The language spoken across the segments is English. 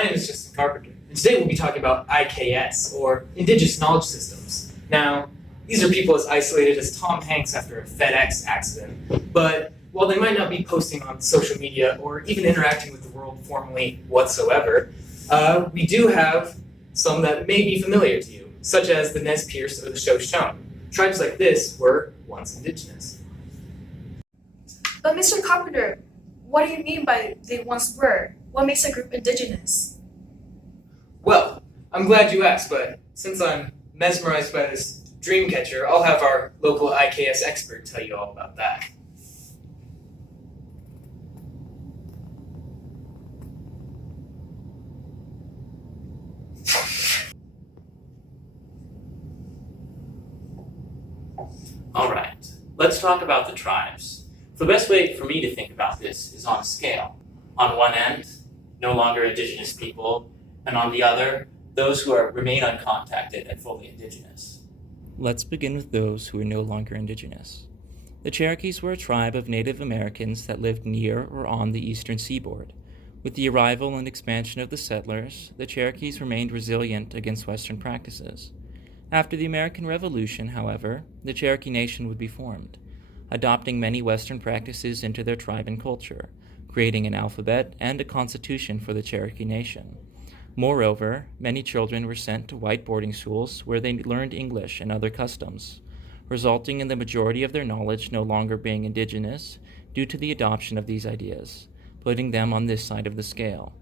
My name is Justin Carpenter, and today we'll be talking about IKS, or Indigenous Knowledge Systems. Now, these are people as isolated as Tom Hanks after a FedEx accident, but while they might not be posting on social media or even interacting with the world formally whatsoever, we do have some that may be familiar to you, such as the Nez Perce or the Shoshone. Tribes like this were once indigenous. But Mr. Carpenter, what do you mean by they once were? What makes a group indigenous? Well, I'm glad you asked, but since I'm mesmerized by this dream catcher, I'll have our local IKS expert tell you all about that. Alright, let's talk about the tribes. The best way for me to think about this is on a scale. On one end, no longer indigenous people, and on the other, those who remain uncontacted and fully indigenous. Let's begin with those who are no longer indigenous. The Cherokees were a tribe of Native Americans that lived near or on the eastern seaboard. With the arrival and expansion of the settlers, the Cherokees remained resilient against Western practices. After the American Revolution, however, the Cherokee Nation would be formed, adopting many Western practices into their tribe and culture, creating an alphabet and a constitution for the Cherokee Nation. Moreover, many children were sent to white boarding schools where they learned English and other customs, resulting in the majority of their knowledge no longer being indigenous due to the adoption of these ideas, putting them on this side of the scale.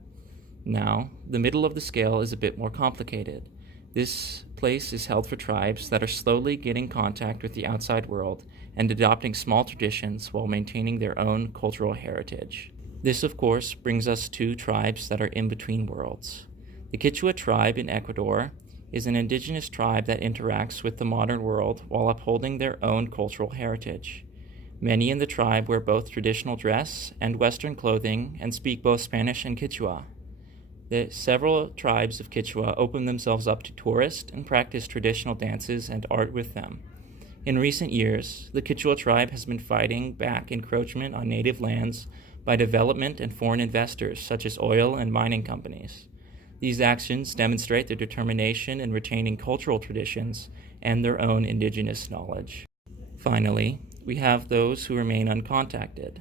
Now, the middle of the scale is a bit more complicated. This place is held for tribes that are slowly getting contact with the outside world and adopting small traditions while maintaining their own cultural heritage. This, of course, brings us to tribes that are in between worlds. The Quechua tribe in Ecuador is an indigenous tribe that interacts with the modern world while upholding their own cultural heritage. Many in the tribe wear both traditional dress and Western clothing and speak both Spanish and Quechua. The several tribes of Quechua open themselves up to tourists and practice traditional dances and art with them. In recent years, the Quechua tribe has been fighting back encroachment on native lands by development and foreign investors such as oil and mining companies. These actions demonstrate their determination in retaining cultural traditions and their own indigenous knowledge. Finally, we have those who remain uncontacted.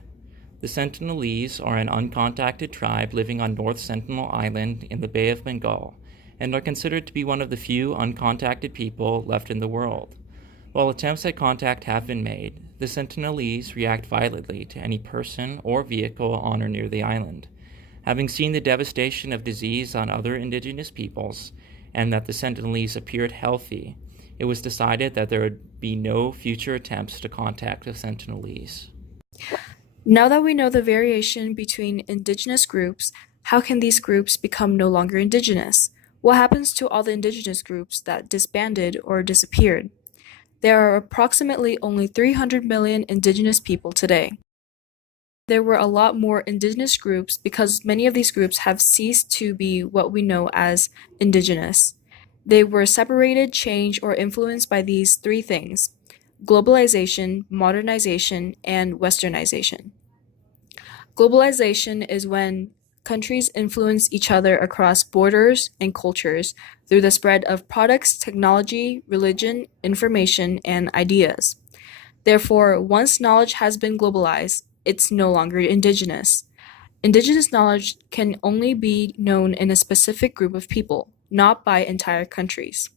The Sentinelese are an uncontacted tribe living on North Sentinel Island in the Bay of Bengal and are considered to be one of the few uncontacted people left in the world. While attempts at contact have been made, the Sentinelese react violently to any person or vehicle on or near the island. Having seen the devastation of disease on other indigenous peoples, and that the Sentinelese appeared healthy, it was decided that there would be no future attempts to contact the Sentinelese. Now that we know the variation between indigenous groups, how can these groups become no longer indigenous? What happens to all the indigenous groups that disbanded or disappeared? There are approximately only 300 million indigenous people today. There were a lot more indigenous groups because many of these groups have ceased to be what we know as indigenous. They were separated, changed, or influenced by these three things: globalization, modernization, and westernization. Globalization is when countries influence each other across borders and cultures through the spread of products, technology, religion, information, and ideas. Therefore, once knowledge has been globalized, it's no longer indigenous. Indigenous knowledge can only be known in a specific group of people, not by entire countries.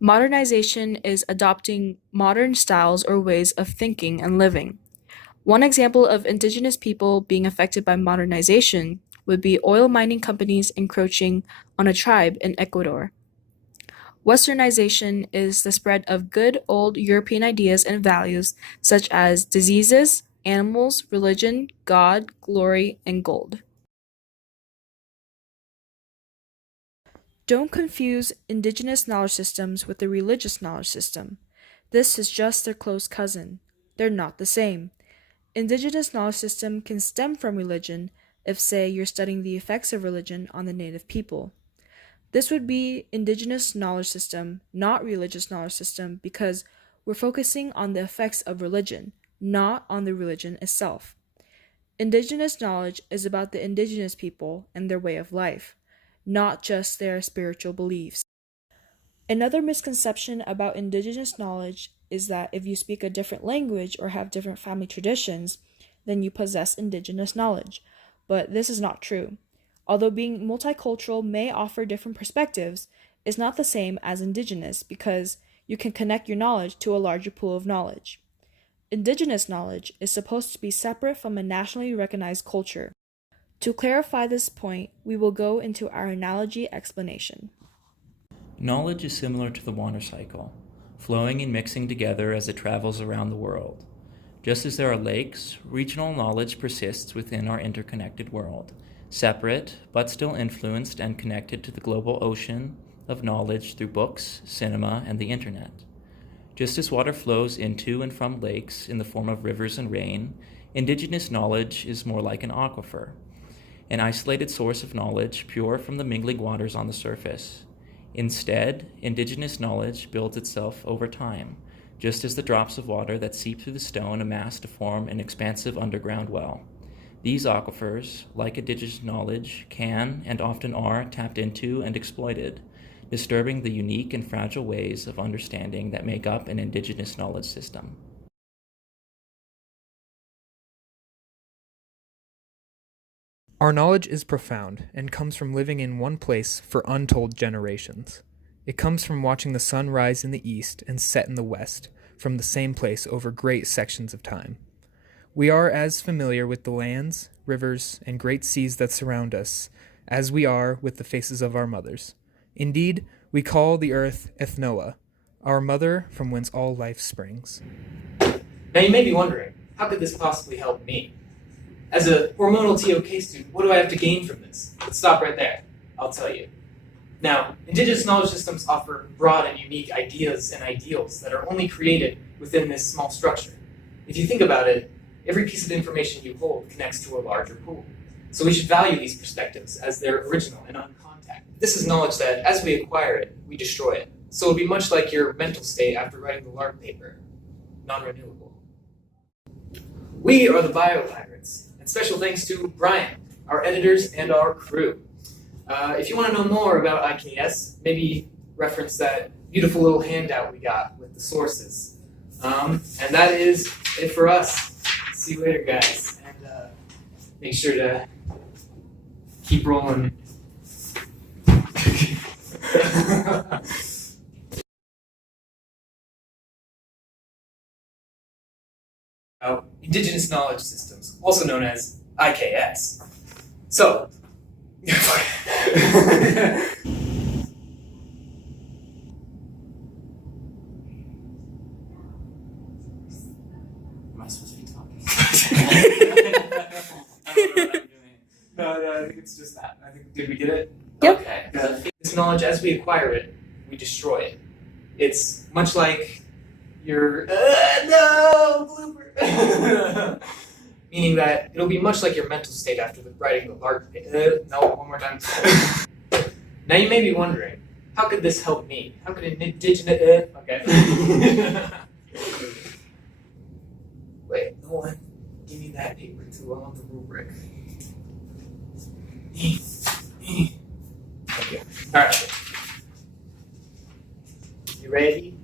Modernization is adopting modern styles or ways of thinking and living. One example of indigenous people being affected by modernization would be oil mining companies encroaching on a tribe in Ecuador. Westernization is the spread of good old European ideas and values such as diseases, animals, religion, God, glory, and gold. Don't confuse indigenous knowledge systems with the religious knowledge system. This is just their close cousin. They're not the same. Indigenous knowledge system can stem from religion if, say, you're studying the effects of religion on the native people. This would be indigenous knowledge system, not religious knowledge system, because we're focusing on the effects of religion, not on the religion itself. Indigenous knowledge is about the indigenous people and their way of life. not just their spiritual beliefs. Another misconception about Indigenous knowledge is that if you speak a different language or have different family traditions, then you possess Indigenous knowledge. But this is not true. Although being multicultural may offer different perspectives, it's not the same as Indigenous because you can connect your knowledge to a larger pool of knowledge. Indigenous knowledge is supposed to be separate from a nationally recognized culture. To clarify this point, we will go into our analogy explanation. Knowledge is similar to the water cycle, flowing and mixing together as it travels around the world. Just as there are lakes, regional knowledge persists within our interconnected world, separate but still influenced and connected to the global ocean of knowledge through books, cinema, and the internet. Just as water flows into and from lakes in the form of rivers and rain, Indigenous knowledge is more like an aquifer, an isolated source of knowledge pure from the mingling waters on the surface. Instead, Indigenous knowledge builds itself over time, just as the drops of water that seep through the stone amass to form an expansive underground well. These aquifers, like Indigenous knowledge, can and often are tapped into and exploited, disturbing the unique and fragile ways of understanding that make up an Indigenous knowledge system. Our knowledge is profound and comes from living in one place for untold generations. It comes from watching the sun rise in the east and set in the west from the same place over great sections of time. We are as familiar with the lands, rivers, and great seas that surround us as we are with the faces of our mothers. Indeed, we call the earth Ethnoa, our mother from whence all life springs. Now you may be wondering, how could this possibly help me? As a hormonal TOK student, what do I have to gain from this? Let's stop right there. I'll tell you. Now, Indigenous knowledge systems offer broad and unique ideas and ideals that are only created within this small structure. If you think about it, every piece of information you hold connects to a larger pool. So we should value these perspectives as they're original and uncontacted. This is knowledge that, as we acquire it, we destroy it. So it would be much like your mental state after writing the LARP paper, non-renewable. We are the Biopirates, and special thanks to Brian, our editors, and our crew. If you want to know more about IKS, maybe reference that beautiful little handout we got with the sources. And that is it for us. See you later, guys. And make sure to keep rolling. Indigenous knowledge systems, also known as IKS. So, am Am I supposed to be talking? I don't know what I'm doing. No, I think it's just that. Did we get it? Yep. Okay. This knowledge, as we acquire it, we destroy it. It's much like your no blooper. Meaning that it'll be much like your mental state after writing the LARP. No, one more time. Now you may be wondering, how could this help me? How could an Indigenous? Okay. Wait, no one. Give me that paper too. I want the rubric. Okay. All right. You ready?